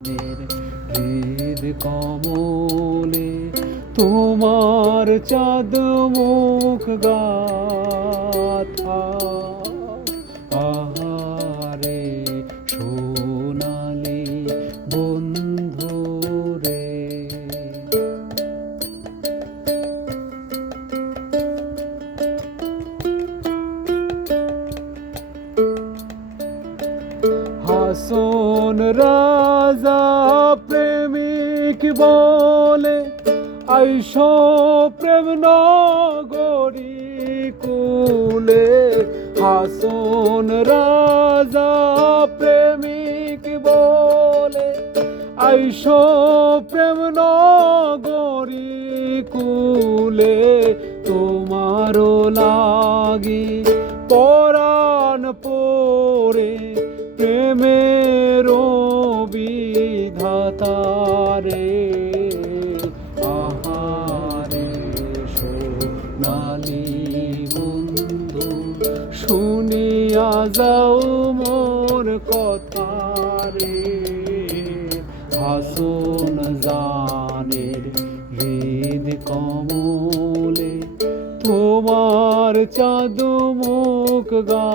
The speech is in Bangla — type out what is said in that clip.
হৃদ কমলে তোমার চাঁদ মুখ গাথা, আহারে সোনালি বন্ধু রে। হাসন রাজা প্রেমিক বলে আইসো প্রেম নগরী কুলে। হাসন রাজা প্রেমিক বলে আইসো প্রেম নগরী কুলে। তোমারও লাগি পরাণ পরে প্রেমের বিধাতারে, আহারে সোনালি বন্ধু শুনিয়া যাও মোর কথা রে। হাসন জানের হৃদ কমলে তোমার চাঁদ মুখ গা